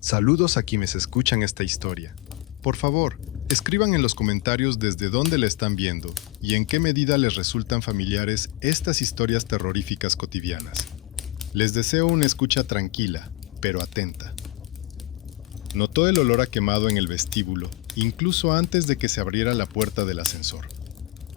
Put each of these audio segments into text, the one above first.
Saludos a quienes escuchan esta historia. Por favor, escriban en los comentarios desde dónde la están viendo y en qué medida les resultan familiares estas historias terroríficas cotidianas. Les deseo una escucha tranquila, pero atenta. Notó el olor a quemado en el vestíbulo, incluso antes de que se abriera la puerta del ascensor.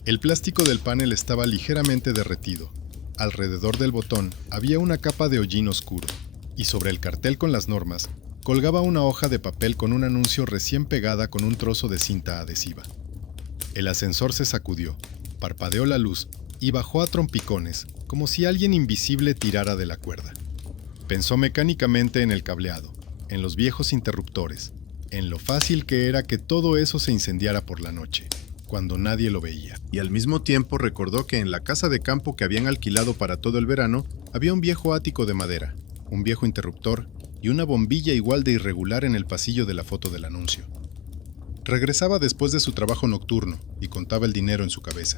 El plástico del panel estaba ligeramente derretido. Alrededor del botón había una capa de hollín oscuro, y sobre el cartel con las normas colgaba una hoja de papel con un anuncio recién pegada con un trozo de cinta adhesiva. El ascensor se sacudió, parpadeó la luz y bajó a trompicones, como si alguien invisible tirara de la cuerda. Pensó mecánicamente en el cableado, en los viejos interruptores, en lo fácil que era que todo eso se incendiara por la noche, cuando nadie lo veía. Y al mismo tiempo recordó que en la casa de campo que habían alquilado para todo el verano había un viejo ático de madera, un viejo interruptor y una bombilla igual de irregular en el pasillo de la foto del anuncio. Regresaba después de su trabajo nocturno y contaba el dinero en su cabeza.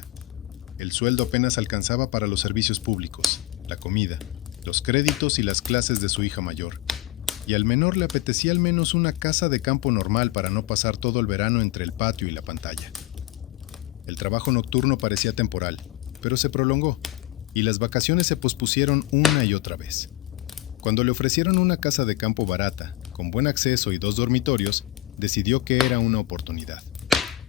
El sueldo apenas alcanzaba para los servicios públicos, la comida, los créditos y las clases de su hija mayor. Y al menor le apetecía al menos una casa de campo normal para no pasar todo el verano entre el patio y la pantalla. El trabajo nocturno parecía temporal, pero se prolongó, y las vacaciones se pospusieron una y otra vez. Cuando le ofrecieron una casa de campo barata, con buen acceso y 2 dormitorios, decidió que era una oportunidad.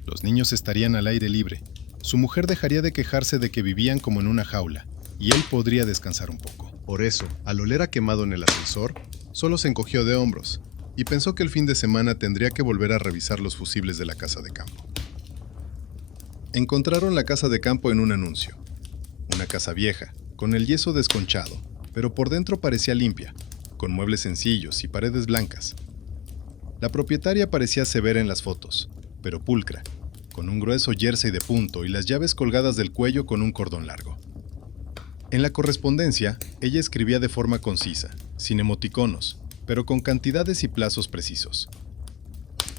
Los niños estarían al aire libre, su mujer dejaría de quejarse de que vivían como en una jaula, y él podría descansar un poco. Por eso, al oler a quemado en el ascensor, solo se encogió de hombros, y pensó que el fin de semana tendría que volver a revisar los fusibles de la casa de campo. Encontraron la casa de campo en un anuncio. Una casa vieja, con el yeso desconchado, pero por dentro parecía limpia, con muebles sencillos y paredes blancas. La propietaria parecía severa en las fotos, pero pulcra, con un grueso jersey de punto y las llaves colgadas del cuello con un cordón largo. En la correspondencia, ella escribía de forma concisa, sin emoticonos, pero con cantidades y plazos precisos.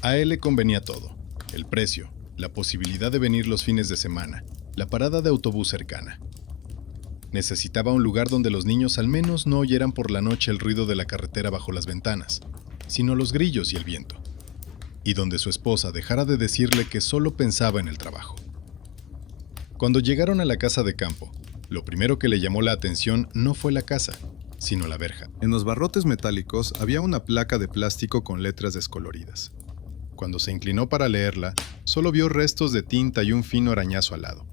A él le convenía todo: el precio, la posibilidad de venir los fines de semana, la parada de autobús cercana. Necesitaba un lugar donde los niños al menos no oyeran por la noche el ruido de la carretera bajo las ventanas, sino los grillos y el viento. Y donde su esposa dejara de decirle que solo pensaba en el trabajo. Cuando llegaron a la casa de campo, lo primero que le llamó la atención no fue la casa, sino la verja. En los barrotes metálicos había una placa de plástico con letras descoloridas. Cuando se inclinó para leerla, solo vio restos de tinta y un fino arañazo al lado,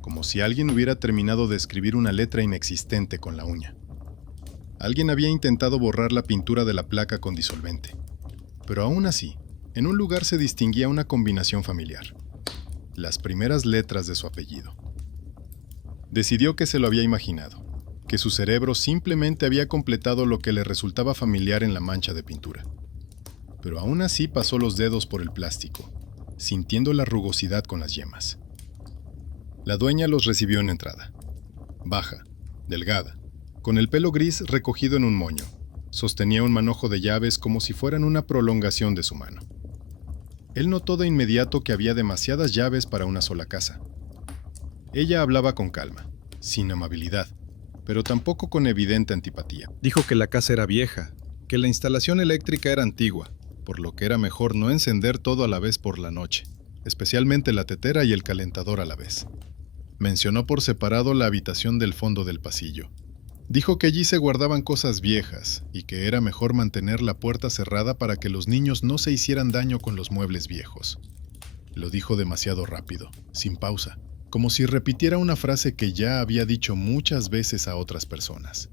como si alguien hubiera terminado de escribir una letra inexistente con la uña. Alguien había intentado borrar la pintura de la placa con disolvente. Pero aún así, en un lugar se distinguía una combinación familiar: las primeras letras de su apellido. Decidió que se lo había imaginado, que su cerebro simplemente había completado lo que le resultaba familiar en la mancha de pintura. Pero aún así pasó los dedos por el plástico, sintiendo la rugosidad con las yemas. La dueña los recibió en entrada. Baja, delgada, con el pelo gris recogido en un moño. Sostenía un manojo de llaves como si fueran una prolongación de su mano. Él notó de inmediato que había demasiadas llaves para una sola casa. Ella hablaba con calma, sin amabilidad, pero tampoco con evidente antipatía. Dijo que la casa era vieja, que la instalación eléctrica era antigua, por lo que era mejor no encender todo a la vez por la noche, especialmente la tetera y el calentador a la vez. Mencionó por separado la habitación del fondo del pasillo. Dijo que allí se guardaban cosas viejas y que era mejor mantener la puerta cerrada para que los niños no se hicieran daño con los muebles viejos. Lo dijo demasiado rápido, sin pausa, como si repitiera una frase que ya había dicho muchas veces a otras personas.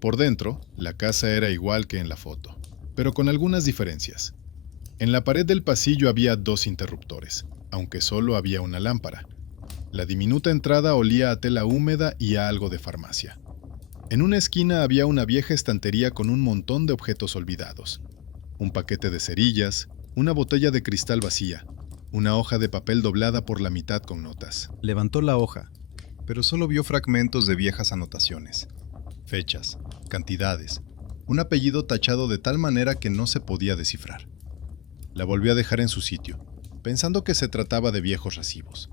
Por dentro, la casa era igual que en la foto, pero con algunas diferencias. En la pared del pasillo había 2 interruptores, aunque solo había una lámpara. La diminuta entrada olía a tela húmeda y a algo de farmacia. En una esquina había una vieja estantería con un montón de objetos olvidados. Un paquete de cerillas, una botella de cristal vacía, una hoja de papel doblada por la mitad con notas. Levantó la hoja, pero solo vio fragmentos de viejas anotaciones, fechas, cantidades, un apellido tachado de tal manera que no se podía descifrar. La volvió a dejar en su sitio, pensando que se trataba de viejos recibos.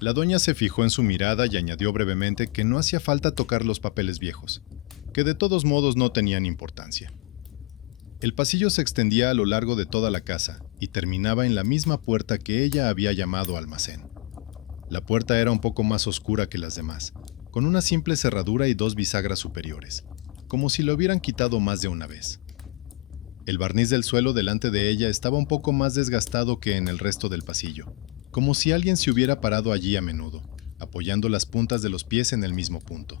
La doña se fijó en su mirada y añadió brevemente que no hacía falta tocar los papeles viejos, que de todos modos no tenían importancia. El pasillo se extendía a lo largo de toda la casa y terminaba en la misma puerta que ella había llamado almacén. La puerta era un poco más oscura que las demás, con una simple cerradura y dos bisagras superiores, como si lo hubieran quitado más de una vez. El barniz del suelo delante de ella estaba un poco más desgastado que en el resto del pasillo, como si alguien se hubiera parado allí a menudo, apoyando las puntas de los pies en el mismo punto.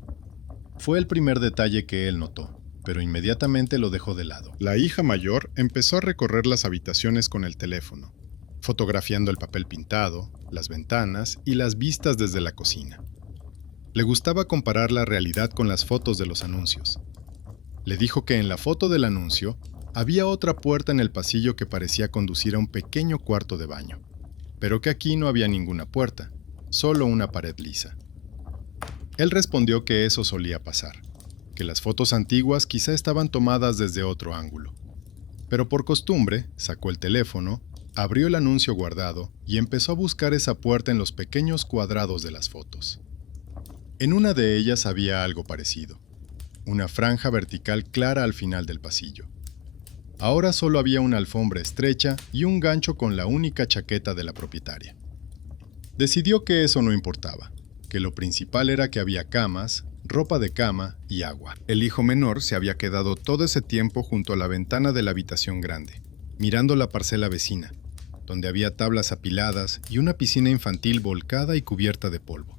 Fue el primer detalle que él notó, pero inmediatamente lo dejó de lado. La hija mayor empezó a recorrer las habitaciones con el teléfono, fotografiando el papel pintado, las ventanas y las vistas desde la cocina. Le gustaba comparar la realidad con las fotos de los anuncios. Le dijo que en la foto del anuncio había otra puerta en el pasillo que parecía conducir a un pequeño cuarto de baño, pero que aquí no había ninguna puerta, solo una pared lisa. Él respondió que eso solía pasar, que las fotos antiguas quizá estaban tomadas desde otro ángulo. Pero por costumbre, sacó el teléfono, abrió el anuncio guardado y empezó a buscar esa puerta en los pequeños cuadrados de las fotos. En una de ellas había algo parecido, una franja vertical clara al final del pasillo. Ahora solo había una alfombra estrecha y un gancho con la única chaqueta de la propietaria. Decidió que eso no importaba, que lo principal era que había camas, ropa de cama y agua. El hijo menor se había quedado todo ese tiempo junto a la ventana de la habitación grande, mirando la parcela vecina, donde había tablas apiladas y una piscina infantil volcada y cubierta de polvo.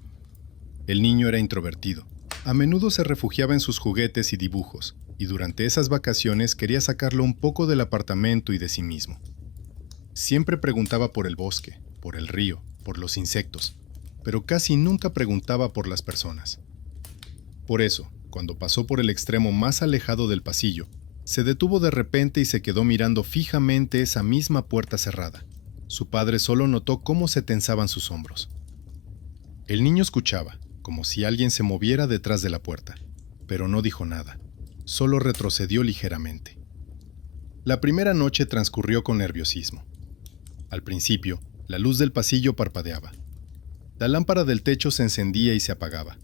El niño era introvertido. A menudo se refugiaba en sus juguetes y dibujos, y durante esas vacaciones quería sacarlo un poco del apartamento y de sí mismo. Siempre preguntaba por el bosque, por el río, por los insectos, pero casi nunca preguntaba por las personas. Por eso, cuando pasó por el extremo más alejado del pasillo, se detuvo de repente y se quedó mirando fijamente esa misma puerta cerrada. Su padre solo notó cómo se tensaban sus hombros. El niño escuchaba, como si alguien se moviera detrás de la puerta, pero no dijo nada, solo retrocedió ligeramente. La primera noche transcurrió con nerviosismo. Al principio, la luz del pasillo parpadeaba. La lámpara del techo se encendía y se apagaba,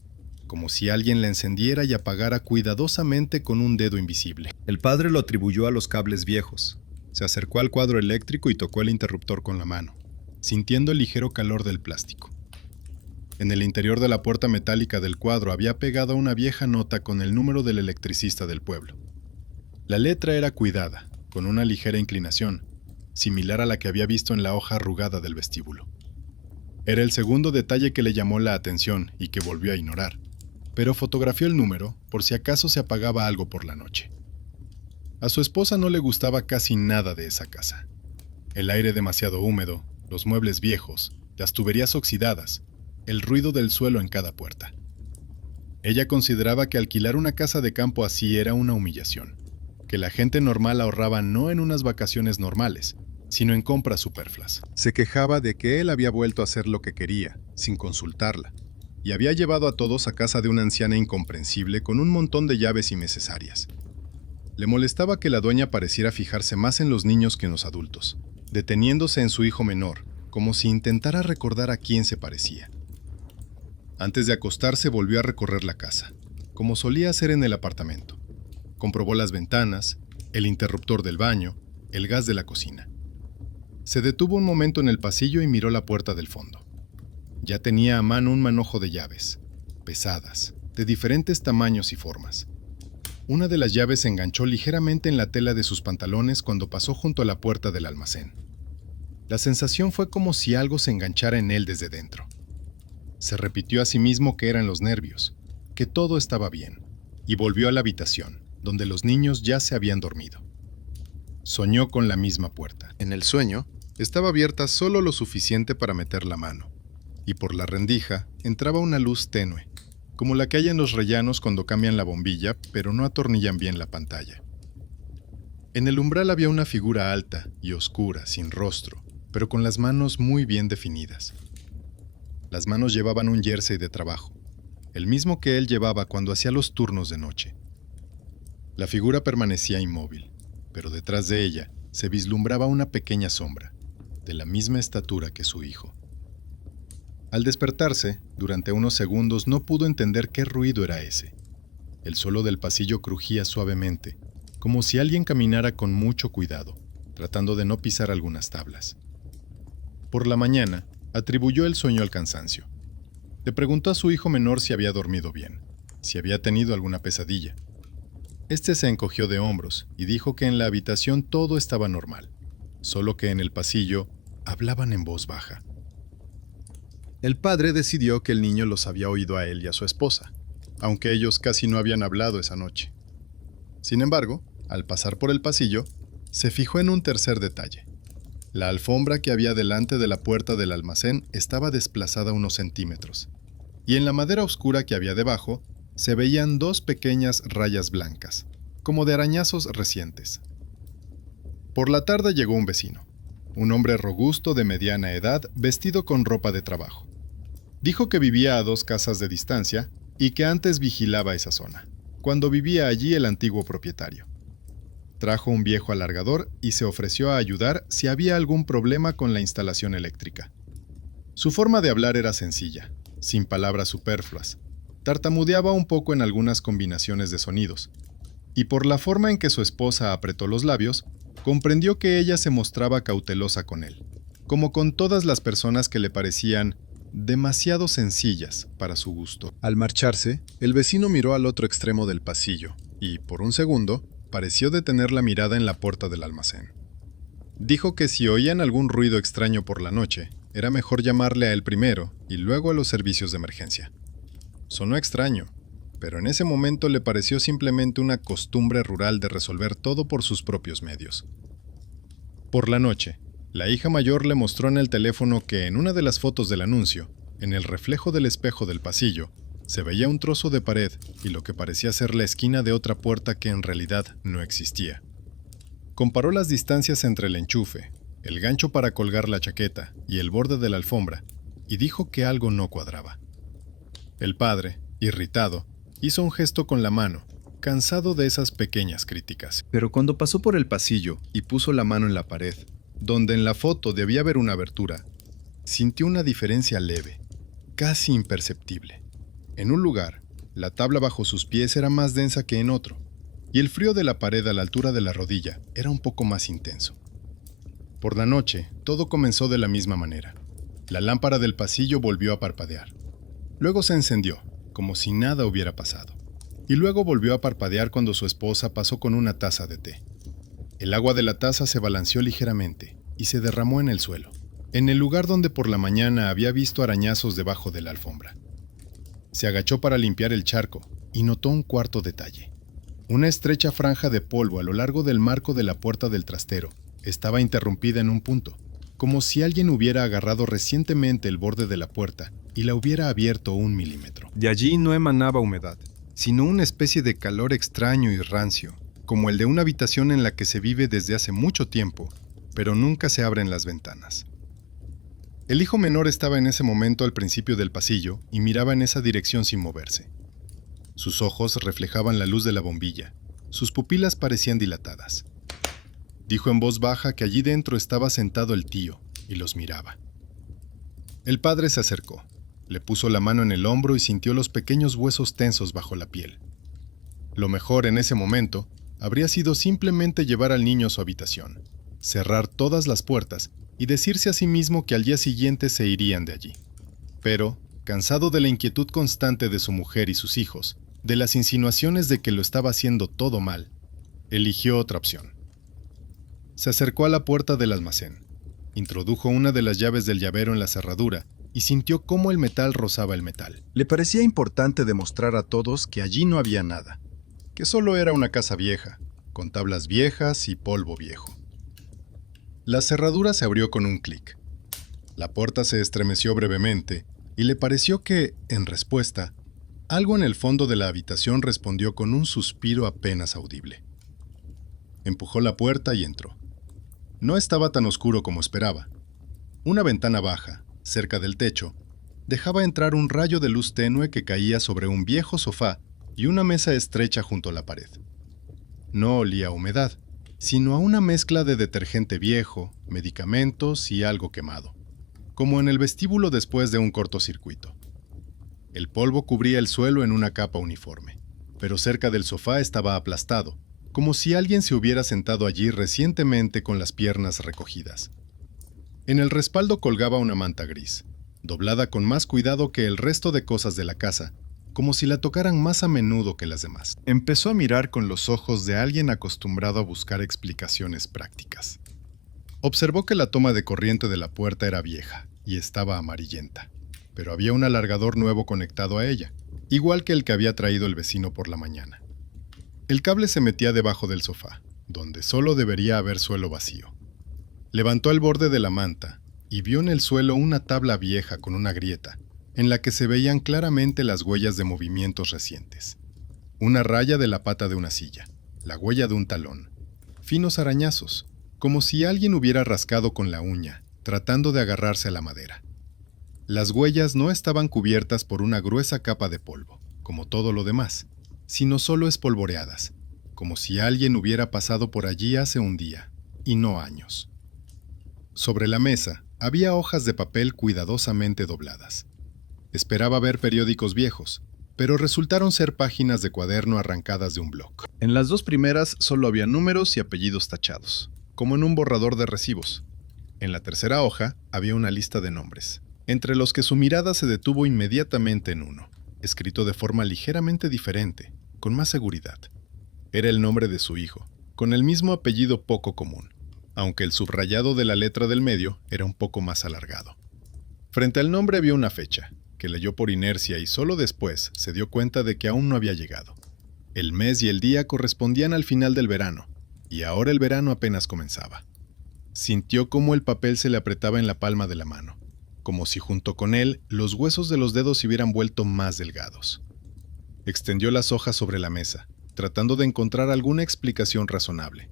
como si alguien la encendiera y apagara cuidadosamente con un dedo invisible. El padre lo atribuyó a los cables viejos. Se acercó al cuadro eléctrico y tocó el interruptor con la mano, sintiendo el ligero calor del plástico. En el interior de la puerta metálica del cuadro había pegado una vieja nota con el número del electricista del pueblo. La letra era cuidada, con una ligera inclinación, similar a la que había visto en la hoja arrugada del vestíbulo. Era el segundo detalle que le llamó la atención y que volvió a ignorar, pero fotografió el número por si acaso se apagaba algo por la noche. A su esposa no le gustaba casi nada de esa casa. El aire demasiado húmedo, los muebles viejos, las tuberías oxidadas, el ruido del suelo en cada puerta. Ella consideraba que alquilar una casa de campo así era una humillación, que la gente normal ahorraba no en unas vacaciones normales, sino en compras superfluas. Se quejaba de que él había vuelto a hacer lo que quería, sin consultarla, y había llevado a todos a casa de una anciana incomprensible con un montón de llaves innecesarias. Le molestaba que la dueña pareciera fijarse más en los niños que en los adultos, deteniéndose en su hijo menor, como si intentara recordar a quién se parecía. Antes de acostarse volvió a recorrer la casa, como solía hacer en el apartamento. Comprobó las ventanas, el interruptor del baño, el gas de la cocina. Se detuvo un momento en el pasillo y miró la puerta del fondo. Ya tenía a mano un manojo de llaves, pesadas, de diferentes tamaños y formas. Una de las llaves se enganchó ligeramente en la tela de sus pantalones cuando pasó junto a la puerta del almacén. La sensación fue como si algo se enganchara en él desde dentro. Se repitió a sí mismo que eran los nervios, que todo estaba bien, y volvió a la habitación, donde los niños ya se habían dormido. Soñó con la misma puerta. En el sueño, estaba abierta solo lo suficiente para meter la mano, y por la rendija entraba una luz tenue, como la que hay en los rellanos cuando cambian la bombilla, pero no atornillan bien la pantalla. En el umbral había una figura alta y oscura, sin rostro, pero con las manos muy bien definidas. Las manos llevaban un jersey de trabajo, el mismo que él llevaba cuando hacía los turnos de noche. La figura permanecía inmóvil, pero detrás de ella se vislumbraba una pequeña sombra, de la misma estatura que su hijo. Al despertarse, durante unos segundos no pudo entender qué ruido era ese. El suelo del pasillo crujía suavemente, como si alguien caminara con mucho cuidado, tratando de no pisar algunas tablas. Por la mañana, atribuyó el sueño al cansancio. Le preguntó a su hijo menor si había dormido bien, si había tenido alguna pesadilla. Este se encogió de hombros y dijo que en la habitación todo estaba normal, solo que en el pasillo hablaban en voz baja. El padre decidió que el niño los había oído a él y a su esposa, aunque ellos casi no habían hablado esa noche. Sin embargo, al pasar por el pasillo, se fijó en un tercer detalle. La alfombra que había delante de la puerta del almacén estaba desplazada unos centímetros, y en la madera oscura que había debajo se veían dos pequeñas rayas blancas, como de arañazos recientes. Por la tarde llegó un vecino, un hombre robusto de mediana edad vestido con ropa de trabajo. Dijo que vivía a 2 casas de distancia y que antes vigilaba esa zona, cuando vivía allí el antiguo propietario. Trajo un viejo alargador y se ofreció a ayudar si había algún problema con la instalación eléctrica. Su forma de hablar era sencilla, sin palabras superfluas. Tartamudeaba un poco en algunas combinaciones de sonidos, y por la forma en que su esposa apretó los labios, comprendió que ella se mostraba cautelosa con él, como con todas las personas que le parecían demasiado sencillas para su gusto. Al marcharse, el vecino miró al otro extremo del pasillo y, por un segundo, pareció detener la mirada en la puerta del almacén. Dijo que si oían algún ruido extraño por la noche, era mejor llamarle a él primero y luego a los servicios de emergencia. Sonó extraño, pero en ese momento le pareció simplemente una costumbre rural de resolver todo por sus propios medios. Por la noche, la hija mayor le mostró en el teléfono que en una de las fotos del anuncio, en el reflejo del espejo del pasillo, se veía un trozo de pared y lo que parecía ser la esquina de otra puerta que en realidad no existía. Comparó las distancias entre el enchufe, el gancho para colgar la chaqueta y el borde de la alfombra, y dijo que algo no cuadraba. El padre, irritado, hizo un gesto con la mano, cansado de esas pequeñas críticas. Pero cuando pasó por el pasillo y puso la mano en la pared, donde en la foto debía haber una abertura, sintió una diferencia leve, casi imperceptible. En un lugar, la tabla bajo sus pies era más densa que en otro, y el frío de la pared a la altura de la rodilla era un poco más intenso. Por la noche, todo comenzó de la misma manera. La lámpara del pasillo volvió a parpadear. Luego se encendió, como si nada hubiera pasado, y luego volvió a parpadear cuando su esposa pasó con una taza de té. El agua de la taza se balanceó ligeramente y se derramó en el suelo, en el lugar donde por la mañana había visto arañazos debajo de la alfombra. Se agachó para limpiar el charco y notó un cuarto detalle. Una estrecha franja de polvo a lo largo del marco de la puerta del trastero estaba interrumpida en un punto, como si alguien hubiera agarrado recientemente el borde de la puerta y la hubiera abierto 1 milímetro. De allí no emanaba humedad, sino una especie de calor extraño y rancio, como el de una habitación en la que se vive desde hace mucho tiempo, pero nunca se abren las ventanas. El hijo menor estaba en ese momento al principio del pasillo y miraba en esa dirección sin moverse. Sus ojos reflejaban la luz de la bombilla, sus pupilas parecían dilatadas. Dijo en voz baja que allí dentro estaba sentado el tío y los miraba. El padre se acercó, le puso la mano en el hombro y sintió los pequeños huesos tensos bajo la piel. Lo mejor en ese momento habría sido simplemente llevar al niño a su habitación, cerrar todas las puertas y decirse a sí mismo que al día siguiente se irían de allí. Pero, cansado de la inquietud constante de su mujer y sus hijos, de las insinuaciones de que lo estaba haciendo todo mal, eligió otra opción. Se acercó a la puerta del almacén, introdujo una de las llaves del llavero en la cerradura y sintió cómo el metal rozaba el metal. Le parecía importante demostrar a todos que allí no había nada, que solo era una casa vieja, con tablas viejas y polvo viejo. La cerradura se abrió con un clic. La puerta se estremeció brevemente y le pareció que, en respuesta, algo en el fondo de la habitación respondió con un suspiro apenas audible. Empujó la puerta y entró. No estaba tan oscuro como esperaba. Una ventana baja, cerca del techo, dejaba entrar un rayo de luz tenue que caía sobre un viejo sofá y una mesa estrecha junto a la pared. No olía a humedad, sino a una mezcla de detergente viejo, medicamentos y algo quemado, como en el vestíbulo después de un cortocircuito. El polvo cubría el suelo en una capa uniforme, pero cerca del sofá estaba aplastado, como si alguien se hubiera sentado allí recientemente con las piernas recogidas. En el respaldo colgaba una manta gris, doblada con más cuidado que el resto de cosas de la casa, como si la tocaran más a menudo que las demás. Empezó a mirar con los ojos de alguien acostumbrado a buscar explicaciones prácticas. Observó que la toma de corriente de la puerta era vieja y estaba amarillenta, pero había un alargador nuevo conectado a ella, igual que el que había traído el vecino por la mañana. El cable se metía debajo del sofá, donde solo debería haber suelo vacío. Levantó el borde de la manta y vio en el suelo una tabla vieja con una grieta, en la que se veían claramente las huellas de movimientos recientes. Una raya de la pata de una silla, la huella de un talón, finos arañazos, como si alguien hubiera rascado con la uña, tratando de agarrarse a la madera. Las huellas no estaban cubiertas por una gruesa capa de polvo, como todo lo demás, sino solo espolvoreadas, como si alguien hubiera pasado por allí hace un día, y no años. Sobre la mesa había hojas de papel cuidadosamente dobladas. Esperaba ver periódicos viejos, pero resultaron ser páginas de cuaderno arrancadas de un bloc. En las dos primeras solo había números y apellidos tachados, como en un borrador de recibos. En la tercera hoja había una lista de nombres, entre los que su mirada se detuvo inmediatamente en uno, escrito de forma ligeramente diferente, con más seguridad. Era el nombre de su hijo, con el mismo apellido poco común, aunque el subrayado de la letra del medio era un poco más alargado. Frente al nombre vio una fecha, que leyó por inercia y solo después se dio cuenta de que aún no había llegado. El mes y el día correspondían al final del verano, y ahora el verano apenas comenzaba. Sintió cómo el papel se le apretaba en la palma de la mano, como si junto con él los huesos de los dedos se hubieran vuelto más delgados. Extendió las hojas sobre la mesa, tratando de encontrar alguna explicación razonable.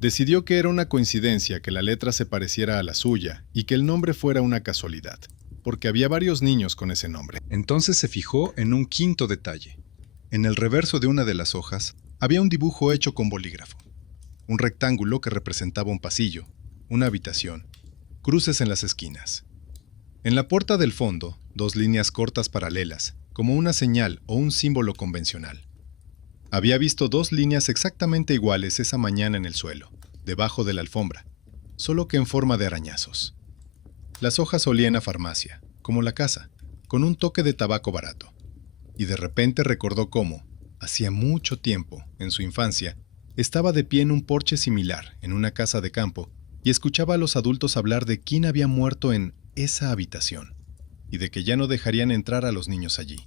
Decidió que era una coincidencia que la letra se pareciera a la suya y que el nombre fuera una casualidad, porque había varios niños con ese nombre. Entonces se fijó en un quinto detalle. En el reverso de una de las hojas había un dibujo hecho con bolígrafo. Un rectángulo que representaba un pasillo, una habitación, cruces en las esquinas. En la puerta del fondo, dos líneas cortas paralelas, como una señal o un símbolo convencional. Había visto dos líneas exactamente iguales esa mañana en el suelo, debajo de la alfombra, solo que en forma de arañazos. Las hojas olían a farmacia, como la casa, con un toque de tabaco barato. Y de repente recordó cómo, hacía mucho tiempo, en su infancia, estaba de pie en un porche similar, en una casa de campo, y escuchaba a los adultos hablar de quién había muerto en esa habitación, y de que ya no dejarían entrar a los niños allí.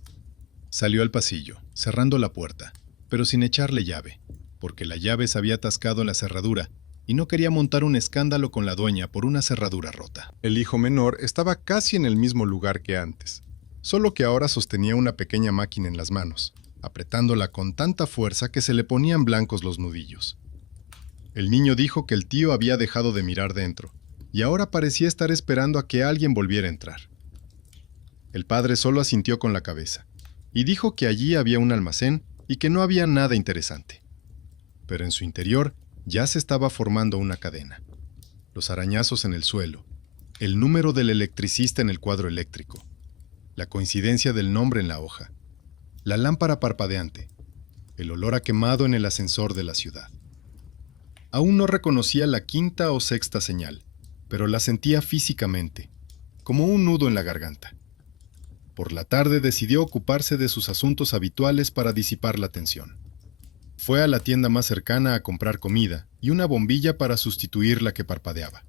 Salió al pasillo, cerrando la puerta, pero sin echarle llave, porque la llave se había atascado en la cerradura, y no quería montar un escándalo con la dueña por una cerradura rota. El hijo menor estaba casi en el mismo lugar que antes, solo que ahora sostenía una pequeña máquina en las manos, apretándola con tanta fuerza que se le ponían blancos los nudillos. El niño dijo que el tío había dejado de mirar dentro, y ahora parecía estar esperando a que alguien volviera a entrar. El padre solo asintió con la cabeza, y dijo que allí había un almacén y que no había nada interesante. Pero en su interior ya se estaba formando una cadena. Los arañazos en el suelo, el número del electricista en el cuadro eléctrico, la coincidencia del nombre en la hoja, la lámpara parpadeante, el olor a quemado en el ascensor de la ciudad. Aún no reconocía la quinta o sexta señal, pero la sentía físicamente, como un nudo en la garganta. Por la tarde decidió ocuparse de sus asuntos habituales para disipar la tensión. Fue a la tienda más cercana a comprar comida y una bombilla para sustituir la que parpadeaba.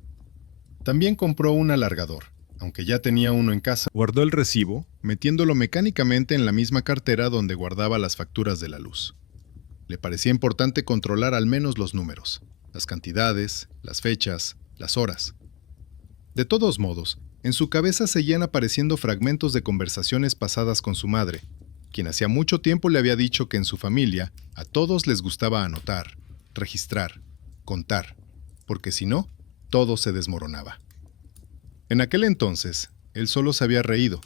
También compró un alargador, aunque ya tenía uno en casa. Guardó el recibo, metiéndolo mecánicamente en la misma cartera donde guardaba las facturas de la luz. Le parecía importante controlar al menos los números, las cantidades, las fechas, las horas. De todos modos, en su cabeza seguían apareciendo fragmentos de conversaciones pasadas con su madre, quien hacía mucho tiempo le había dicho que en su familia a todos les gustaba anotar, registrar, contar, porque si no, todo se desmoronaba. En aquel entonces, él solo se había reído,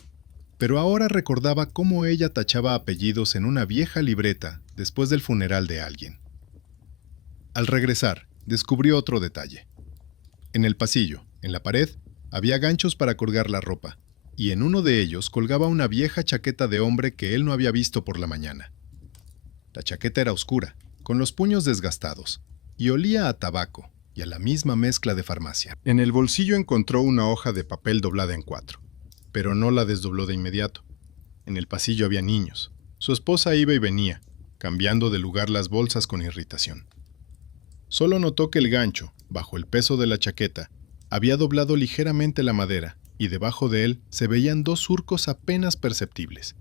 pero ahora recordaba cómo ella tachaba apellidos en una vieja libreta después del funeral de alguien. Al regresar, descubrió otro detalle. En el pasillo, en la pared, había ganchos para colgar la ropa, y en uno de ellos colgaba una vieja chaqueta de hombre que él no había visto por la mañana. La chaqueta era oscura, con los puños desgastados, y olía a tabaco y a la misma mezcla de farmacia. En el bolsillo encontró una hoja de papel doblada en 4, pero no la desdobló de inmediato. En el pasillo había niños. Su esposa iba y venía, cambiando de lugar las bolsas con irritación. Solo notó que el gancho, bajo el peso de la chaqueta, había doblado ligeramente la madera y debajo de él se veían 2 surcos apenas perceptibles,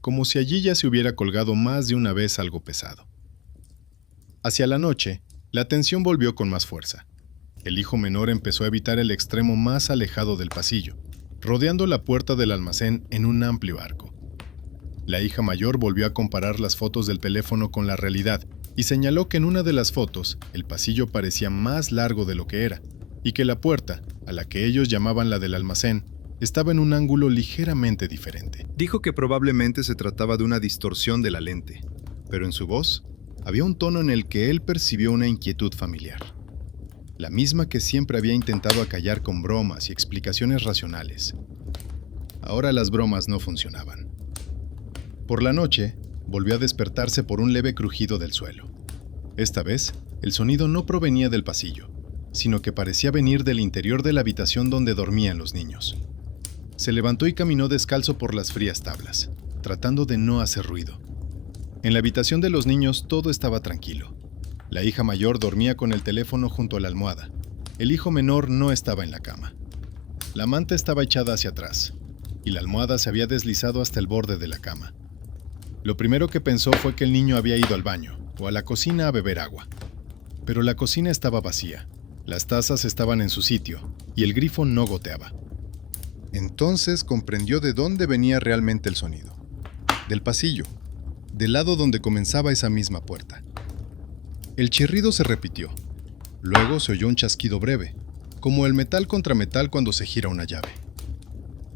como si allí ya se hubiera colgado más de una vez algo pesado. Hacia la noche, la tensión volvió con más fuerza. El hijo menor empezó a evitar el extremo más alejado del pasillo, rodeando la puerta del almacén en un amplio arco. La hija mayor volvió a comparar las fotos del teléfono con la realidad y señaló que en una de las fotos el pasillo parecía más largo de lo que era, y que la puerta, a la que ellos llamaban la del almacén, estaba en un ángulo ligeramente diferente. Dijo que probablemente se trataba de una distorsión de la lente, pero en su voz había un tono en el que él percibió una inquietud familiar, la misma que siempre había intentado acallar con bromas y explicaciones racionales. Ahora las bromas no funcionaban. Por la noche, volvió a despertarse por un leve crujido del suelo. Esta vez, el sonido no provenía del pasillo, sino que parecía venir del interior de la habitación donde dormían los niños. Se levantó y caminó descalzo por las frías tablas, tratando de no hacer ruido. En la habitación de los niños todo estaba tranquilo. La hija mayor dormía con el teléfono junto a la almohada. El hijo menor no estaba en la cama. La manta estaba echada hacia atrás, y la almohada se había deslizado hasta el borde de la cama. Lo primero que pensó fue que el niño había ido al baño o a la cocina a beber agua. Pero la cocina estaba vacía, las tazas estaban en su sitio y el grifo no goteaba. Entonces comprendió de dónde venía realmente el sonido. Del pasillo, del lado donde comenzaba esa misma puerta. El chirrido se repitió. Luego se oyó un chasquido breve, como el metal contra metal cuando se gira una llave.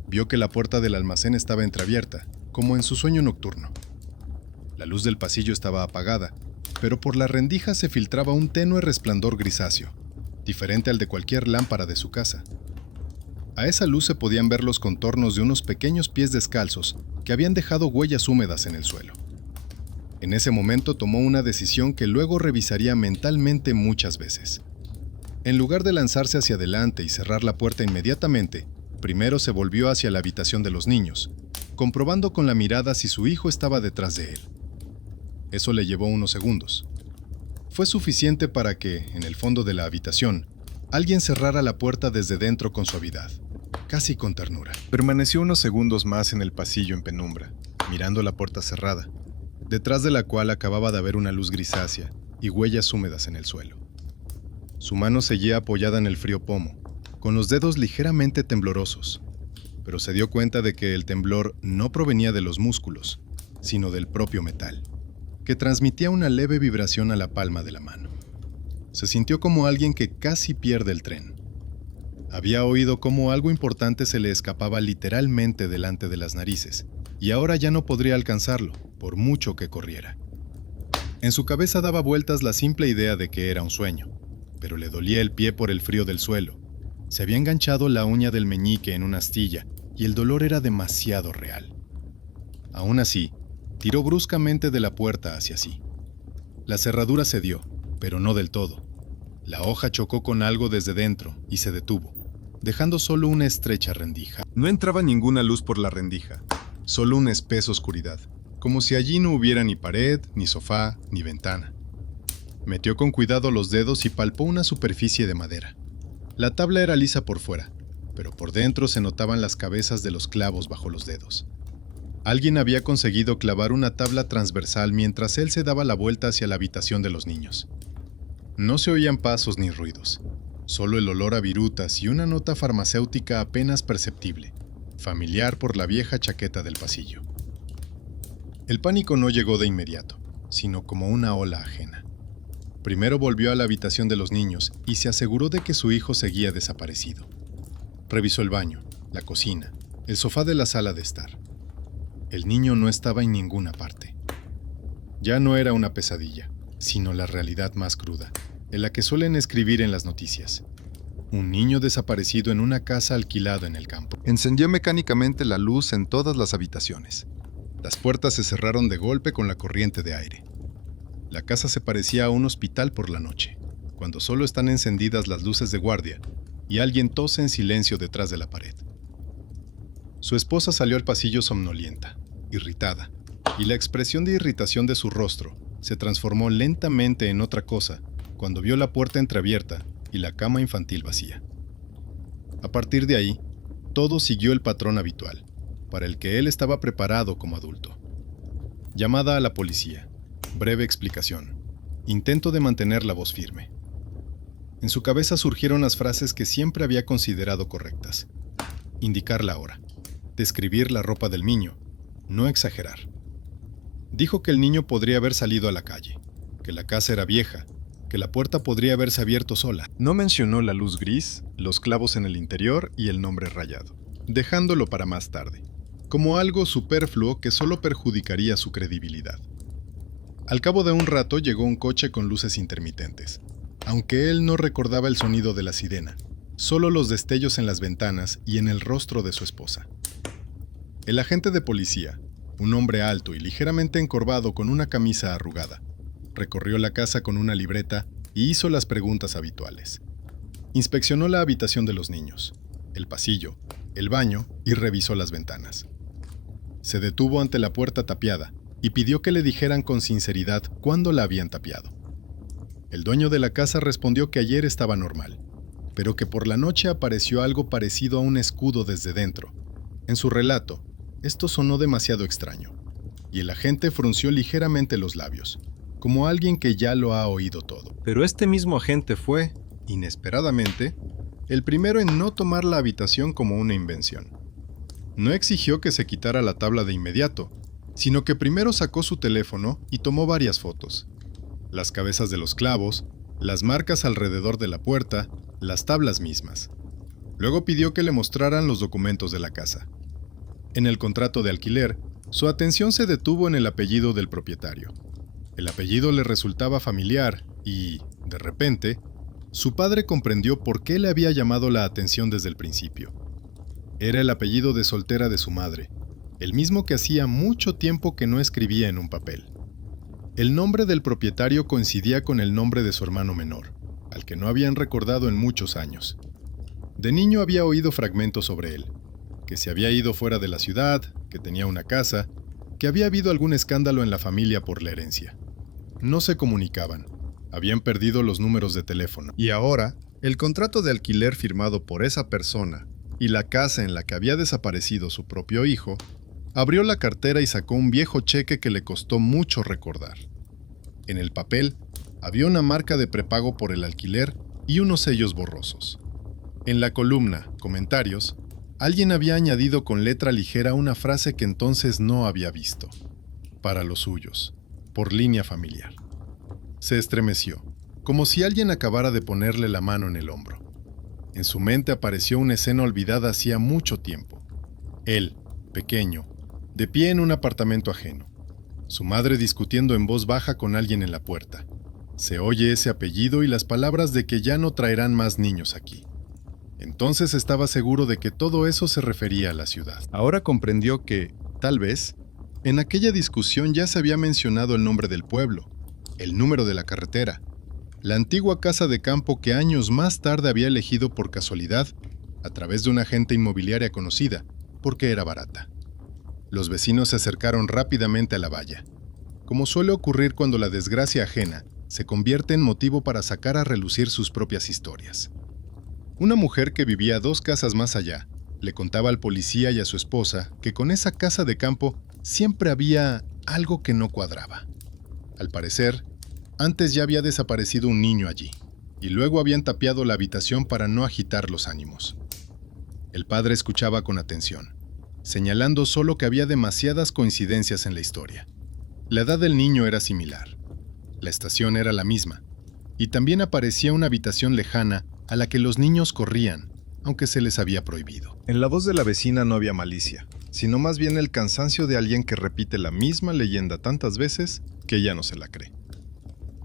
Vio que la puerta del almacén estaba entreabierta, como en su sueño nocturno. La luz del pasillo estaba apagada, pero por la rendija se filtraba un tenue resplandor grisáceo, diferente al de cualquier lámpara de su casa. A esa luz se podían ver los contornos de unos pequeños pies descalzos que habían dejado huellas húmedas en el suelo. En ese momento tomó una decisión que luego revisaría mentalmente muchas veces. En lugar de lanzarse hacia adelante y cerrar la puerta inmediatamente, primero se volvió hacia la habitación de los niños, comprobando con la mirada si su hijo estaba detrás de él. Eso le llevó unos segundos. Fue suficiente para que, en el fondo de la habitación, alguien cerrara la puerta desde dentro con suavidad, casi con ternura. Permaneció unos segundos más en el pasillo en penumbra, mirando la puerta cerrada, detrás de la cual acababa de haber una luz grisácea y huellas húmedas en el suelo. Su mano seguía apoyada en el frío pomo, con los dedos ligeramente temblorosos, pero se dio cuenta de que el temblor no provenía de los músculos, sino del propio metal, que transmitía una leve vibración a la palma de la mano. Se sintió como alguien que casi pierde el tren. Había oído cómo algo importante se le escapaba literalmente delante de las narices, y ahora ya no podría alcanzarlo, por mucho que corriera. En su cabeza daba vueltas la simple idea de que era un sueño, pero le dolía el pie por el frío del suelo. Se había enganchado la uña del meñique en una astilla, y el dolor era demasiado real. Aún así, tiró bruscamente de la puerta hacia sí. La cerradura cedió, pero no del todo. La hoja chocó con algo desde dentro y se detuvo, dejando solo una estrecha rendija. No entraba ninguna luz por la rendija, solo una espesa oscuridad, como si allí no hubiera ni pared, ni sofá, ni ventana. Metió con cuidado los dedos y palpó una superficie de madera. La tabla era lisa por fuera, pero por dentro se notaban las cabezas de los clavos bajo los dedos. Alguien había conseguido clavar una tabla transversal mientras él se daba la vuelta hacia la habitación de los niños. No se oían pasos ni ruidos, solo el olor a virutas y una nota farmacéutica apenas perceptible, familiar por la vieja chaqueta del pasillo. El pánico no llegó de inmediato, sino como una ola ajena. Primero volvió a la habitación de los niños y se aseguró de que su hijo seguía desaparecido. Revisó el baño, la cocina, el sofá de la sala de estar. El niño no estaba en ninguna parte. Ya no era una pesadilla, sino la realidad más cruda, en la que suelen escribir en las noticias. Un niño desaparecido en una casa alquilada en el campo. Encendió mecánicamente la luz en todas las habitaciones. Las puertas se cerraron de golpe con la corriente de aire. La casa se parecía a un hospital por la noche, cuando solo están encendidas las luces de guardia y alguien tose en silencio detrás de la pared. Su esposa salió al pasillo somnolienta, irritada, y la expresión de irritación de su rostro se transformó lentamente en otra cosa cuando vio la puerta entreabierta y la cama infantil vacía. A partir de ahí, todo siguió el patrón habitual, para el que él estaba preparado como adulto. Llamada a la policía, breve explicación, intento de mantener la voz firme. En su cabeza surgieron las frases que siempre había considerado correctas. Indicar la hora, describir la ropa del niño, no exagerar. Dijo que el niño podría haber salido a la calle, que la casa era vieja, que la puerta podría haberse abierto sola. No mencionó la luz gris, los clavos en el interior y el nombre rayado, dejándolo para más tarde, como algo superfluo que solo perjudicaría su credibilidad. Al cabo de un rato llegó un coche con luces intermitentes, aunque él no recordaba el sonido de la sirena, solo los destellos en las ventanas y en el rostro de su esposa. El agente de policía, un hombre alto y ligeramente encorvado con una camisa arrugada, recorrió la casa con una libreta y hizo las preguntas habituales. Inspeccionó la habitación de los niños, el pasillo, el baño y revisó las ventanas. Se detuvo ante la puerta tapiada y pidió que le dijeran con sinceridad cuándo la habían tapiado. El dueño de la casa respondió que ayer estaba normal, pero que por la noche apareció algo parecido a un escudo desde dentro. En su relato, esto sonó demasiado extraño, y el agente frunció ligeramente los labios, como alguien que ya lo ha oído todo. Pero este mismo agente fue, inesperadamente, el primero en no tomar la habitación como una invención. No exigió que se quitara la tabla de inmediato, sino que primero sacó su teléfono y tomó varias fotos. Las cabezas de los clavos, las marcas alrededor de la puerta, las tablas mismas. Luego pidió que le mostraran los documentos de la casa. En el contrato de alquiler, su atención se detuvo en el apellido del propietario. El apellido le resultaba familiar y, de repente, su padre comprendió por qué le había llamado la atención desde el principio. Era el apellido de soltera de su madre, el mismo que hacía mucho tiempo que no escribía en un papel. El nombre del propietario coincidía con el nombre de su hermano menor, al que no habían recordado en muchos años. De niño había oído fragmentos sobre él, que se había ido fuera de la ciudad, que tenía una casa, que había habido algún escándalo en la familia por la herencia. No se comunicaban, habían perdido los números de teléfono. Y ahora, el contrato de alquiler firmado por esa persona y la casa en la que había desaparecido su propio hijo, abrió la cartera y sacó un viejo cheque que le costó mucho recordar. En el papel había una marca de prepago por el alquiler y unos sellos borrosos. En la columna Comentarios, alguien había añadido con letra ligera una frase que entonces no había visto. Para los suyos, por línea familiar. Se estremeció, como si alguien acabara de ponerle la mano en el hombro. En su mente apareció una escena olvidada hacía mucho tiempo. Él, pequeño, de pie en un apartamento ajeno. Su madre discutiendo en voz baja con alguien en la puerta. Se oye ese apellido y las palabras de que ya no traerán más niños aquí. Entonces estaba seguro de que todo eso se refería a la ciudad. Ahora comprendió que, tal vez, en aquella discusión ya se había mencionado el nombre del pueblo, el número de la carretera, la antigua casa de campo que años más tarde había elegido por casualidad, a través de una agente inmobiliaria conocida, porque era barata. Los vecinos se acercaron rápidamente a la valla, como suele ocurrir cuando la desgracia ajena se convierte en motivo para sacar a relucir sus propias historias. Una mujer que vivía 2 casas más allá le contaba al policía y a su esposa que con esa casa de campo siempre había algo que no cuadraba. Al parecer, antes ya había desaparecido un niño allí, y luego habían tapiado la habitación para no agitar los ánimos. El padre escuchaba con atención, señalando solo que había demasiadas coincidencias en la historia. La edad del niño era similar, la estación era la misma, y también aparecía una habitación lejana a la que los niños corrían, aunque se les había prohibido. En la voz de la vecina no había malicia, sino más bien el cansancio de alguien que repite la misma leyenda tantas veces que ya no se la cree.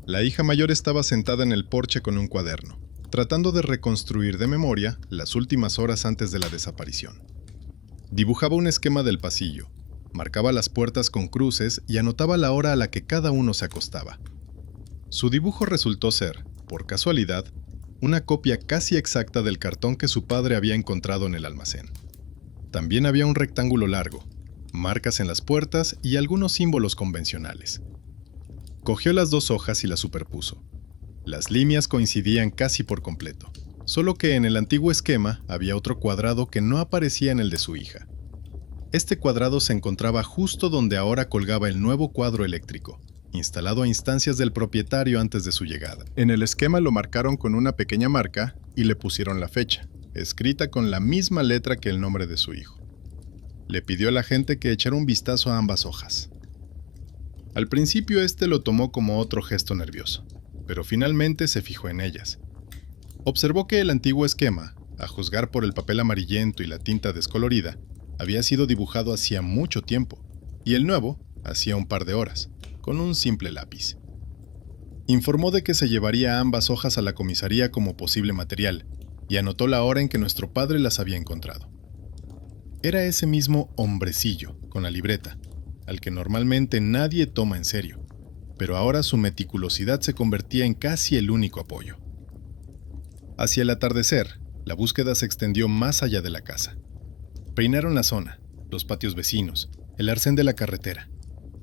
La hija mayor estaba sentada en el porche con un cuaderno, tratando de reconstruir de memoria las últimas horas antes de la desaparición. Dibujaba un esquema del pasillo, marcaba las puertas con cruces y anotaba la hora a la que cada uno se acostaba. Su dibujo resultó ser, por casualidad, una copia casi exacta del cartón que su padre había encontrado en el almacén. También había un rectángulo largo, marcas en las puertas y algunos símbolos convencionales. Cogió las dos hojas y las superpuso. Las líneas coincidían casi por completo, solo que en el antiguo esquema había otro cuadrado que no aparecía en el de su hija. Este cuadrado se encontraba justo donde ahora colgaba el nuevo cuadro eléctrico, instalado a instancias del propietario antes de su llegada. En el esquema lo marcaron con una pequeña marca y le pusieron la fecha, escrita con la misma letra que el nombre de su hijo. Le pidió a la gente que echara un vistazo a ambas hojas. Al principio este lo tomó como otro gesto nervioso, pero finalmente se fijó en ellas. Observó que el antiguo esquema, a juzgar por el papel amarillento y la tinta descolorida, había sido dibujado hacía mucho tiempo, y el nuevo, hacía un par de horas, con un simple lápiz. Informó de que se llevaría ambas hojas a la comisaría como posible material, y anotó la hora en que nuestro padre las había encontrado. Era ese mismo hombrecillo, con la libreta, al que normalmente nadie toma en serio, pero ahora su meticulosidad se convertía en casi el único apoyo. Hacia el atardecer, la búsqueda se extendió más allá de la casa. Peinaron la zona, los patios vecinos, el arcén de la carretera.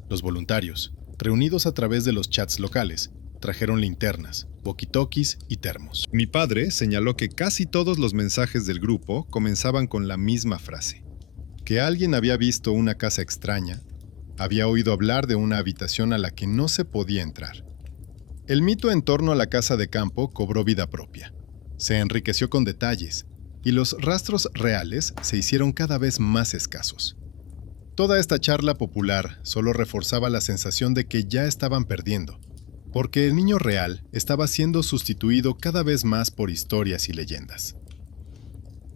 Los voluntarios, reunidos a través de los chats locales, trajeron linternas, walkie-talkies y termos. Mi padre señaló que casi todos los mensajes del grupo comenzaban con la misma frase: que alguien había visto una casa extraña, había oído hablar de una habitación a la que no se podía entrar. El mito en torno a la casa de campo cobró vida propia. Se enriqueció con detalles, y los rastros reales se hicieron cada vez más escasos. Toda esta charla popular solo reforzaba la sensación de que ya estaban perdiendo, porque el niño real estaba siendo sustituido cada vez más por historias y leyendas.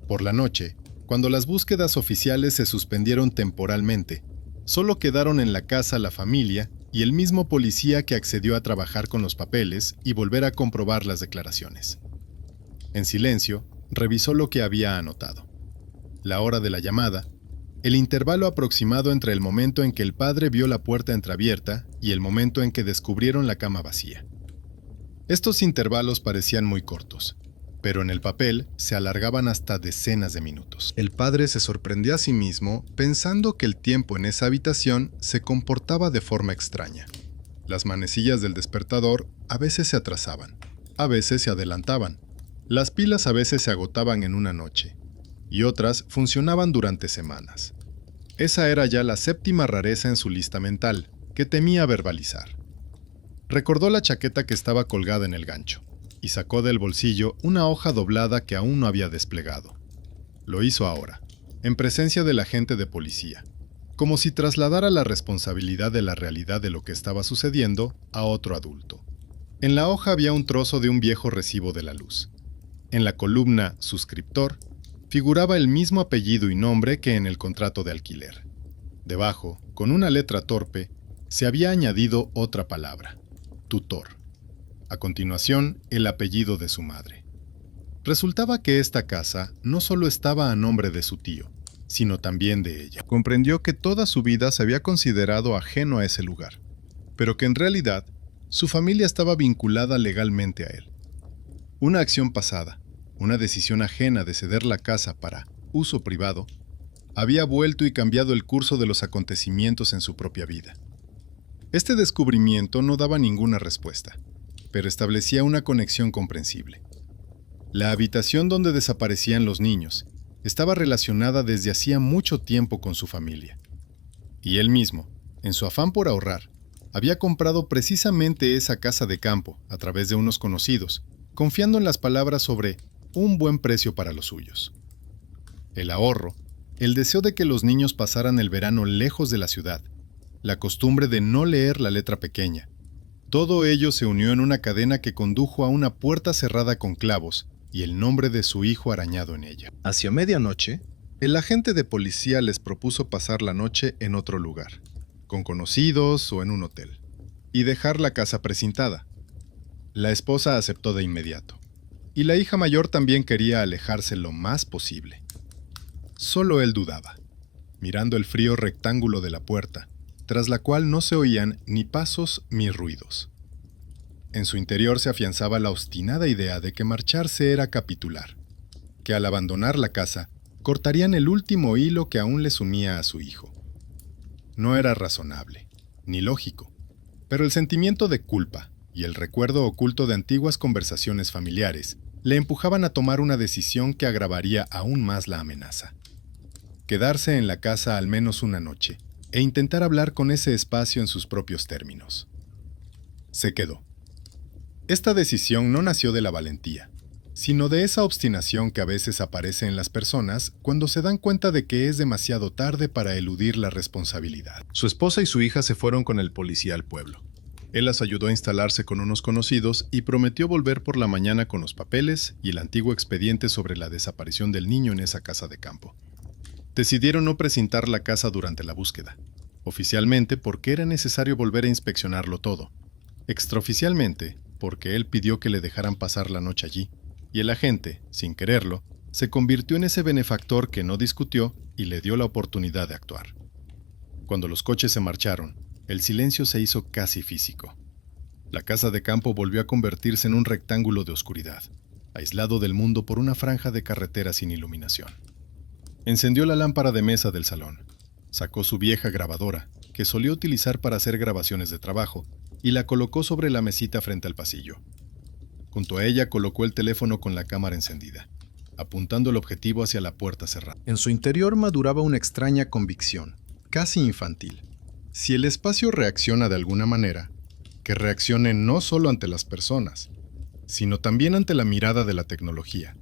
Por la noche, cuando las búsquedas oficiales se suspendieron temporalmente, solo quedaron en la casa la familia y el mismo policía que accedió a trabajar con los papeles y volver a comprobar las declaraciones. En silencio, revisó lo que había anotado: la hora de la llamada, el intervalo aproximado entre el momento en que el padre vio la puerta entreabierta y el momento en que descubrieron la cama vacía. Estos intervalos parecían muy cortos, pero en el papel se alargaban hasta decenas de minutos. El padre se sorprendió a sí mismo pensando que el tiempo en esa habitación se comportaba de forma extraña. Las manecillas del despertador a veces se atrasaban, a veces se adelantaban. Las pilas a veces se agotaban en una noche, y otras funcionaban durante semanas. Esa era ya la séptima rareza en su lista mental, que temía verbalizar. Recordó la chaqueta que estaba colgada en el gancho, y sacó del bolsillo una hoja doblada que aún no había desplegado. Lo hizo ahora, en presencia del agente de policía, como si trasladara la responsabilidad de la realidad de lo que estaba sucediendo a otro adulto. En la hoja había un trozo de un viejo recibo de la luz. En la columna «Suscriptor» figuraba el mismo apellido y nombre que en el contrato de alquiler. Debajo, con una letra torpe, se había añadido otra palabra: tutor. A continuación, el apellido de su madre. Resultaba que esta casa no solo estaba a nombre de su tío, sino también de ella. Comprendió que toda su vida se había considerado ajeno a ese lugar, pero que en realidad su familia estaba vinculada legalmente a él. Una acción pasada, una decisión ajena de ceder la casa para uso privado, había vuelto y cambiado el curso de los acontecimientos en su propia vida. Este descubrimiento no daba ninguna respuesta, pero establecía una conexión comprensible. La habitación donde desaparecían los niños estaba relacionada desde hacía mucho tiempo con su familia. Y él mismo, en su afán por ahorrar, había comprado precisamente esa casa de campo a través de unos conocidos, confiando en las palabras sobre un buen precio para los suyos. El ahorro, el deseo de que los niños pasaran el verano lejos de la ciudad, la costumbre de no leer la letra pequeña, todo ello se unió en una cadena que condujo a una puerta cerrada con clavos y el nombre de su hijo arañado en ella. Hacia medianoche, el agente de policía les propuso pasar la noche en otro lugar, con conocidos o en un hotel, y dejar la casa precintada. La esposa aceptó de inmediato, y la hija mayor también quería alejarse lo más posible. Solo él dudaba, mirando el frío rectángulo de la puerta, tras la cual no se oían ni pasos ni ruidos. En su interior se afianzaba la obstinada idea de que marcharse era capitular, que al abandonar la casa, cortarían el último hilo que aún les unía a su hijo. No era razonable, ni lógico, pero el sentimiento de culpa y el recuerdo oculto de antiguas conversaciones familiares le empujaban a tomar una decisión que agravaría aún más la amenaza. Quedarse en la casa al menos una noche e intentar hablar con ese espacio en sus propios términos. Se quedó. Esta decisión no nació de la valentía, sino de esa obstinación que a veces aparece en las personas cuando se dan cuenta de que es demasiado tarde para eludir la responsabilidad. Su esposa y su hija se fueron con el policía al pueblo. Él las ayudó a instalarse con unos conocidos y prometió volver por la mañana con los papeles y el antiguo expediente sobre la desaparición del niño en esa casa de campo. Decidieron no precintar la casa durante la búsqueda, oficialmente porque era necesario volver a inspeccionarlo todo, extraoficialmente porque él pidió que le dejaran pasar la noche allí, y el agente, sin quererlo, se convirtió en ese benefactor que no discutió y le dio la oportunidad de actuar. Cuando los coches se marcharon, el silencio se hizo casi físico. La casa de campo volvió a convertirse en un rectángulo de oscuridad, aislado del mundo por una franja de carretera sin iluminación. Encendió la lámpara de mesa del salón, sacó su vieja grabadora, que solía utilizar para hacer grabaciones de trabajo, y la colocó sobre la mesita frente al pasillo. Junto a ella colocó el teléfono con la cámara encendida, apuntando el objetivo hacia la puerta cerrada. En su interior maduraba una extraña convicción, casi infantil. Si el espacio reacciona de alguna manera, que reaccione no solo ante las personas, sino también ante la mirada de la tecnología,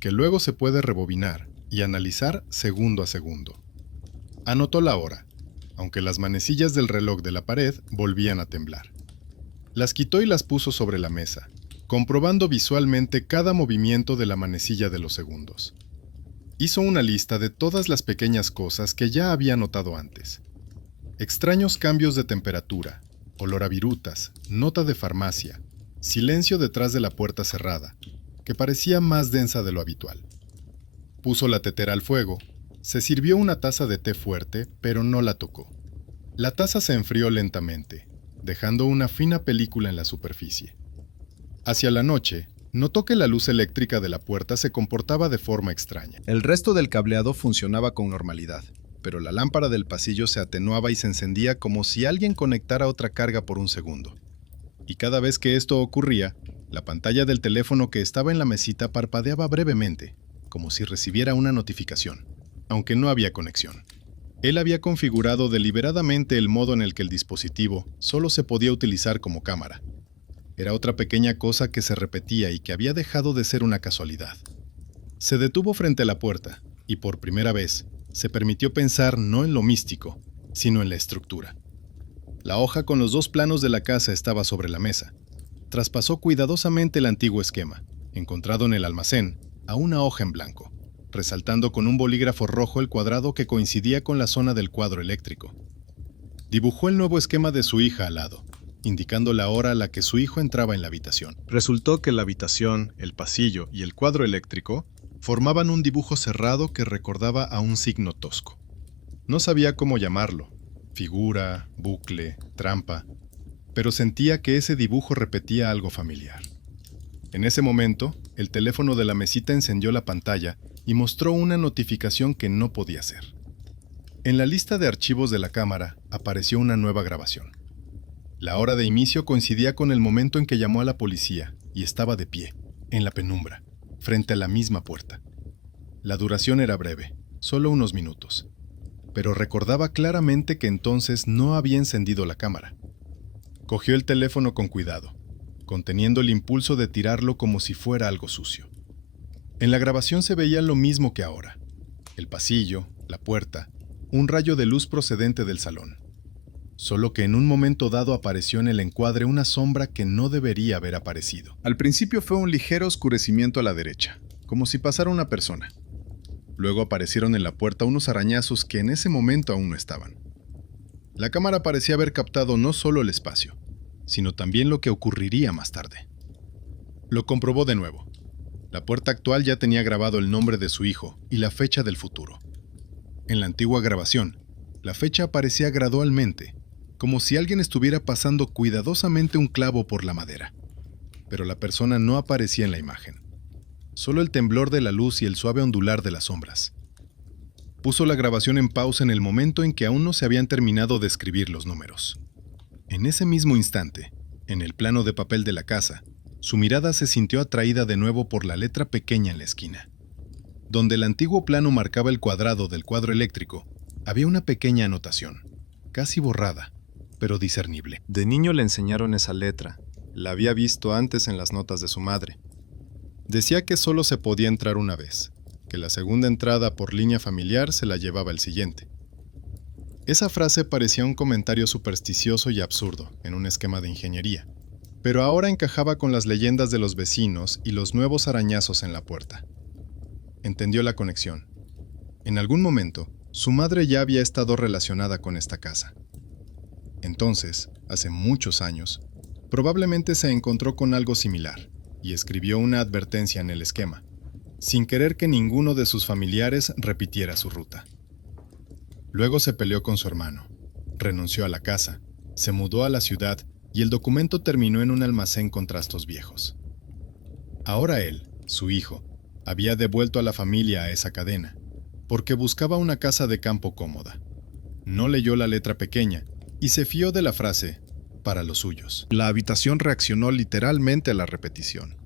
que luego se puede rebobinar y analizar segundo a segundo. Anotó la hora, aunque las manecillas del reloj de la pared volvían a temblar. Las quitó y las puso sobre la mesa, comprobando visualmente cada movimiento de la manecilla de los segundos. Hizo una lista de todas las pequeñas cosas que ya había notado antes. Extraños cambios de temperatura, olor a virutas, nota de farmacia, silencio detrás de la puerta cerrada, que parecía más densa de lo habitual. Puso la tetera al fuego, se sirvió una taza de té fuerte, pero no la tocó. La taza se enfrió lentamente, dejando una fina película en la superficie. Hacia la noche, notó que la luz eléctrica de la puerta se comportaba de forma extraña. El resto del cableado funcionaba con normalidad, pero la lámpara del pasillo se atenuaba y se encendía como si alguien conectara otra carga por un segundo. Y cada vez que esto ocurría, la pantalla del teléfono que estaba en la mesita parpadeaba brevemente, como si recibiera una notificación, aunque no había conexión. Él había configurado deliberadamente el modo en el que el dispositivo solo se podía utilizar como cámara. Era otra pequeña cosa que se repetía y que había dejado de ser una casualidad. Se detuvo frente a la puerta y por primera vez se permitió pensar no en lo místico, sino en la estructura. La hoja con los dos planos de la casa estaba sobre la mesa. Traspasó cuidadosamente el antiguo esquema, encontrado en el almacén, a una hoja en blanco, resaltando con un bolígrafo rojo el cuadrado que coincidía con la zona del cuadro eléctrico. Dibujó el nuevo esquema de su hija al lado, indicando la hora a la que su hijo entraba en la habitación. Resultó que la habitación, el pasillo y el cuadro eléctrico formaban un dibujo cerrado que recordaba a un signo tosco. No sabía cómo llamarlo, figura, bucle, trampa, pero sentía que ese dibujo repetía algo familiar. En ese momento, el teléfono de la mesita encendió la pantalla y mostró una notificación que no podía ser. En la lista de archivos de la cámara apareció una nueva grabación. La hora de inicio coincidía con el momento en que llamó a la policía y estaba de pie, en la penumbra, frente a la misma puerta. La duración era breve, solo unos minutos, pero recordaba claramente que entonces no había encendido la cámara. Cogió el teléfono con cuidado, conteniendo el impulso de tirarlo como si fuera algo sucio. En la grabación se veía lo mismo que ahora: el pasillo, la puerta, un rayo de luz procedente del salón. Solo que en un momento dado apareció en el encuadre una sombra que no debería haber aparecido. Al principio fue un ligero oscurecimiento a la derecha, como si pasara una persona. Luego aparecieron en la puerta unos arañazos que en ese momento aún no estaban. La cámara parecía haber captado no solo el espacio, sino también lo que ocurriría más tarde. Lo comprobó de nuevo. La puerta actual ya tenía grabado el nombre de su hijo y la fecha del futuro. En la antigua grabación, la fecha aparecía gradualmente, como si alguien estuviera pasando cuidadosamente un clavo por la madera. pero la persona no aparecía en la imagen. Solo el temblor de la luz y el suave ondular de las sombras. Puso la grabación en pausa en el momento en que aún no se habían terminado de escribir los números. En ese mismo instante, en el plano de papel de la casa, su mirada se sintió atraída de nuevo por la letra pequeña en la esquina. Donde el antiguo plano marcaba el cuadrado del cuadro eléctrico, había una pequeña anotación, casi borrada, pero discernible. De niño le enseñaron esa letra. La había visto antes en las notas de su madre. Decía que solo se podía entrar una vez, que la segunda entrada por línea familiar se la llevaba el siguiente. Esa frase parecía un comentario supersticioso y absurdo en un esquema de ingeniería, pero ahora encajaba con las leyendas de los vecinos y los nuevos arañazos en la puerta. Entendió la conexión. En algún momento, su madre ya había estado relacionada con esta casa. Entonces, hace muchos años, probablemente se encontró con algo similar y escribió una advertencia en el esquema, sin querer que ninguno de sus familiares repitiera su ruta. Luego se peleó con su hermano, renunció a la casa, se mudó a la ciudad y el documento terminó en un almacén con trastos viejos. Ahora él, su hijo, había devuelto a la familia a esa cadena, porque buscaba una casa de campo cómoda. No leyó la letra pequeña y se fió de la frase, para los suyos. La habitación reaccionó literalmente a la repetición.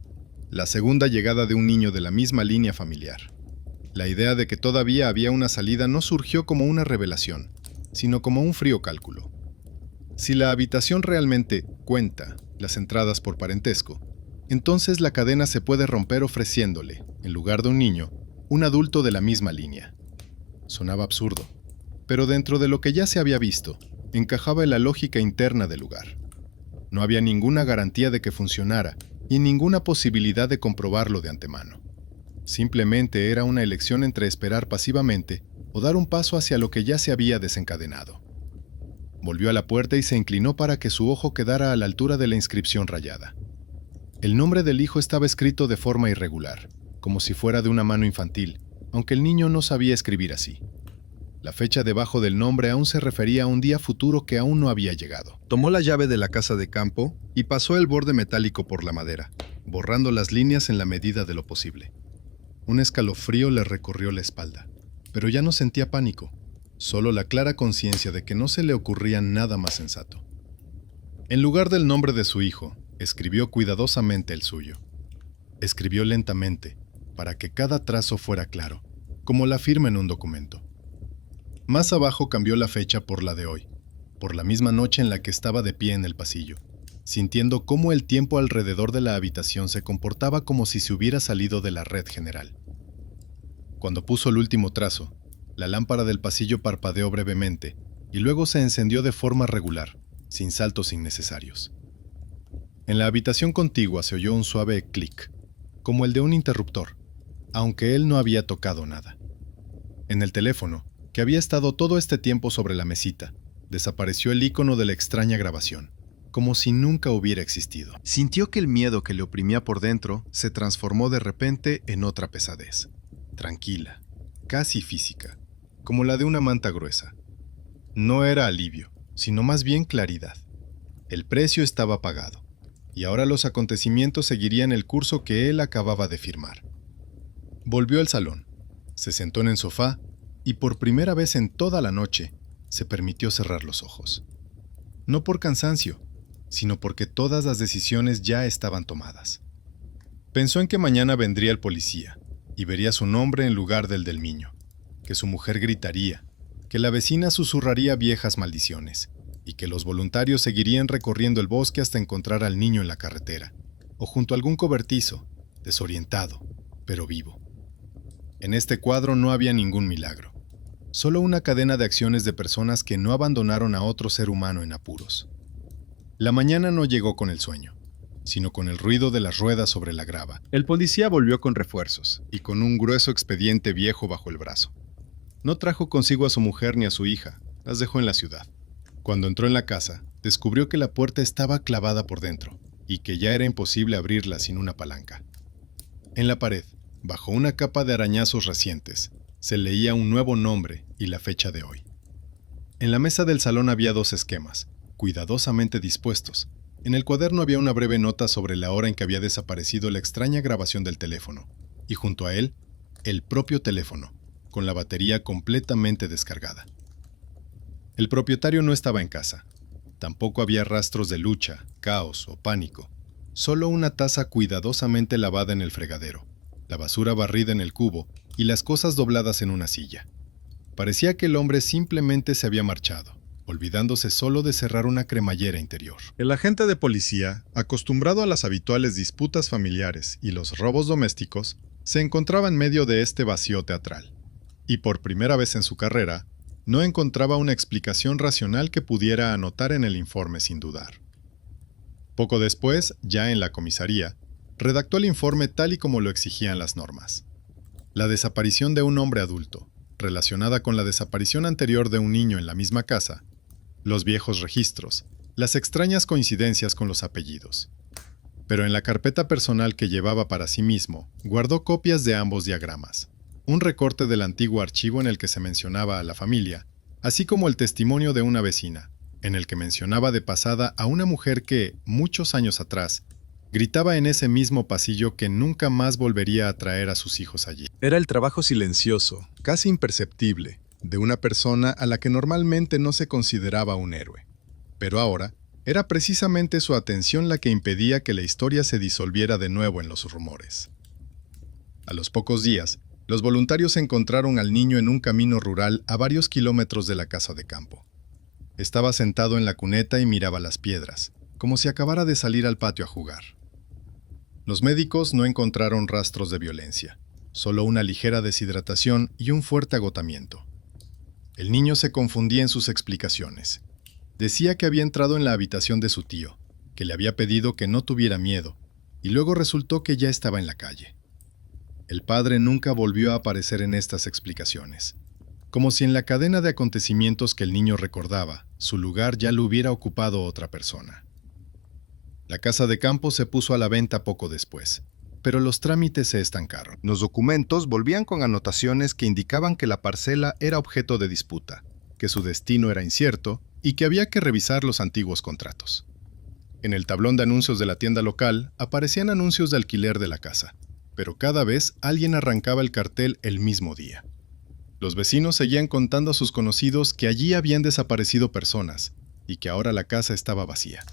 La segunda llegada de un niño de la misma línea familiar. La idea de que todavía había una salida no surgió como una revelación, sino como un frío cálculo. Si la habitación realmente cuenta las entradas por parentesco, entonces la cadena se puede romper ofreciéndole, en lugar de un niño, un adulto de la misma línea. Sonaba absurdo, pero dentro de lo que ya se había visto, encajaba en la lógica interna del lugar. No había ninguna garantía de que funcionara y ninguna posibilidad de comprobarlo de antemano. Simplemente era una elección entre esperar pasivamente o dar un paso hacia lo que ya se había desencadenado. Volvió a la puerta y se inclinó para que su ojo quedara a la altura de la inscripción rayada. El nombre del hijo estaba escrito de forma irregular, como si fuera de una mano infantil, aunque el niño no sabía escribir así. La fecha debajo del nombre aún se refería a un día futuro que aún no había llegado. Tomó la llave de la casa de campo y pasó el borde metálico por la madera, borrando las líneas en la medida de lo posible. Un escalofrío le recorrió la espalda, pero ya no sentía pánico, solo la clara conciencia de que no se le ocurría nada más sensato. En lugar del nombre de su hijo, escribió cuidadosamente el suyo. Escribió lentamente, para que cada trazo fuera claro, como la firma en un documento. Más abajo cambió la fecha por la de hoy, por la misma noche en la que estaba de pie en el pasillo, sintiendo cómo el tiempo alrededor de la habitación se comportaba como si se hubiera salido de la red general. Cuando puso el último trazo, la lámpara del pasillo parpadeó brevemente y luego se encendió de forma regular, sin saltos innecesarios. En la habitación contigua se oyó un suave clic, como el de un interruptor, aunque él no había tocado nada. En el teléfono, que había estado todo este tiempo sobre la mesita, desapareció el icono de la extraña grabación, como si nunca hubiera existido. Sintió que el miedo que le oprimía por dentro se transformó de repente en otra pesadez, tranquila, casi física, como la de una manta gruesa. No era alivio, sino más bien claridad. El precio estaba pagado, y ahora los acontecimientos seguirían el curso que él acababa de firmar. Volvió al salón, se sentó en el sofá y por primera vez en toda la noche se permitió cerrar los ojos. No por cansancio, sino porque todas las decisiones ya estaban tomadas. Pensó en que mañana vendría el policía y vería su nombre en lugar del niño, que su mujer gritaría, que la vecina susurraría viejas maldiciones y que los voluntarios seguirían recorriendo el bosque hasta encontrar al niño en la carretera o junto a algún cobertizo, desorientado, pero vivo. En este cuadro no había ningún milagro, solo una cadena de acciones de personas que no abandonaron a otro ser humano en apuros. La mañana no llegó con el sueño, sino con el ruido de las ruedas sobre la grava. El policía volvió con refuerzos y con un grueso expediente viejo bajo el brazo. No trajo consigo a su mujer ni a su hija, las dejó en la ciudad. Cuando entró en la casa, descubrió que la puerta estaba clavada por dentro y que ya era imposible abrirla sin una palanca. En la pared, bajo una capa de arañazos recientes, se leía un nuevo nombre y la fecha de hoy. En la mesa del salón había dos esquemas, cuidadosamente dispuestos, En el cuaderno había una breve nota sobre la hora en que había desaparecido la extraña grabación del teléfono, y junto a él, el propio teléfono, con la batería completamente descargada. El propietario no estaba en casa. Tampoco había rastros de lucha, caos o pánico. Solo una taza cuidadosamente lavada en el fregadero, la basura barrida en el cubo y las cosas dobladas en una silla. Parecía que el hombre simplemente se había marchado, olvidándose solo de cerrar una cremallera interior. El agente de policía, acostumbrado a las habituales disputas familiares y los robos domésticos, se encontraba en medio de este vacío teatral. Y por primera vez en su carrera, no encontraba una explicación racional que pudiera anotar en el informe sin dudar. Poco después, ya en la comisaría, redactó el informe tal y como lo exigían las normas. La desaparición de un hombre adulto, relacionada con la desaparición anterior de un niño en la misma casa, los viejos registros, las extrañas coincidencias con los apellidos. Pero en la carpeta personal que llevaba para sí mismo, guardó copias de ambos diagramas, un recorte del antiguo archivo en el que se mencionaba a la familia, así como el testimonio de una vecina, en el que mencionaba de pasada a una mujer que, muchos años atrás, gritaba en ese mismo pasillo que nunca más volvería a traer a sus hijos allí. Era el trabajo silencioso, casi imperceptible, de una persona a la que normalmente no se consideraba un héroe. Pero ahora, era precisamente su atención la que impedía que la historia se disolviera de nuevo en los rumores. A los pocos días, los voluntarios encontraron al niño en un camino rural a varios kilómetros de la casa de campo. Estaba sentado en la cuneta y miraba las piedras, como si acabara de salir al patio a jugar. Los médicos no encontraron rastros de violencia, solo una ligera deshidratación y un fuerte agotamiento. El niño se confundía en sus explicaciones. Decía que había entrado en la habitación de su tío, que le había pedido que no tuviera miedo, y luego resultó que ya estaba en la calle. El padre nunca volvió a aparecer en estas explicaciones, como si en la cadena de acontecimientos que el niño recordaba, su lugar ya lo hubiera ocupado otra persona. La casa de campo se puso a la venta poco después, pero los trámites se estancaron. Los documentos volvían con anotaciones que indicaban que la parcela era objeto de disputa, que su destino era incierto y que había que revisar los antiguos contratos. En el tablón de anuncios de la tienda local aparecían anuncios de alquiler de la casa, pero cada vez alguien arrancaba el cartel el mismo día. Los vecinos seguían contando a sus conocidos que allí habían desaparecido personas y que ahora la casa estaba vacía.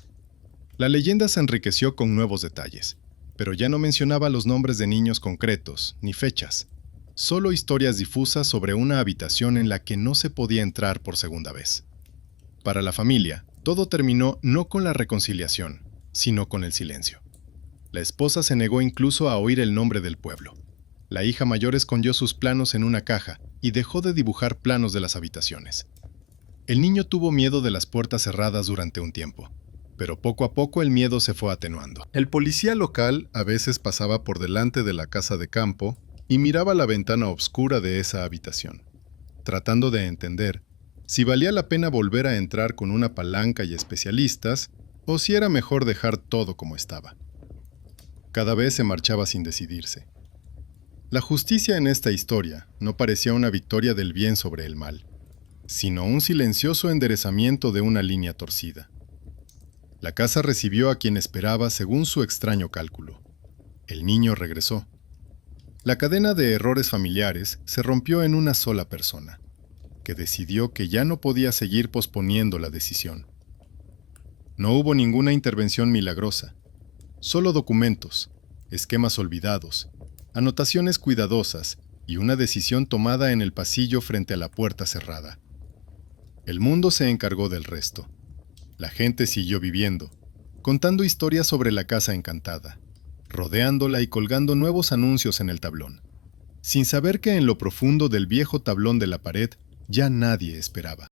La leyenda se enriqueció con nuevos detalles, pero ya no mencionaba los nombres de niños concretos ni fechas, solo historias difusas sobre una habitación en la que no se podía entrar por segunda vez. Para la familia, todo terminó no con la reconciliación, sino con el silencio. La esposa se negó incluso a oír el nombre del pueblo. La hija mayor escondió sus planos en una caja y dejó de dibujar planos de las habitaciones. El niño tuvo miedo de las puertas cerradas durante un tiempo, pero poco a poco el miedo se fue atenuando. El policía local a veces pasaba por delante de la casa de campo y miraba la ventana oscura de esa habitación, tratando de entender si valía la pena volver a entrar con una palanca y especialistas o si era mejor dejar todo como estaba. Cada vez se marchaba sin decidirse. La justicia en esta historia no parecía una victoria del bien sobre el mal, sino un silencioso enderezamiento de una línea torcida. La casa recibió a quien esperaba según su extraño cálculo. El niño regresó. La cadena de errores familiares se rompió en una sola persona, que decidió que ya no podía seguir posponiendo la decisión. No hubo ninguna intervención milagrosa, solo documentos, esquemas olvidados, anotaciones cuidadosas y una decisión tomada en el pasillo frente a la puerta cerrada. El mundo se encargó del resto. La gente siguió viviendo, contando historias sobre la casa encantada, rodeándola y colgando nuevos anuncios en el tablón, sin saber que en lo profundo del viejo tablón de la pared ya nadie esperaba.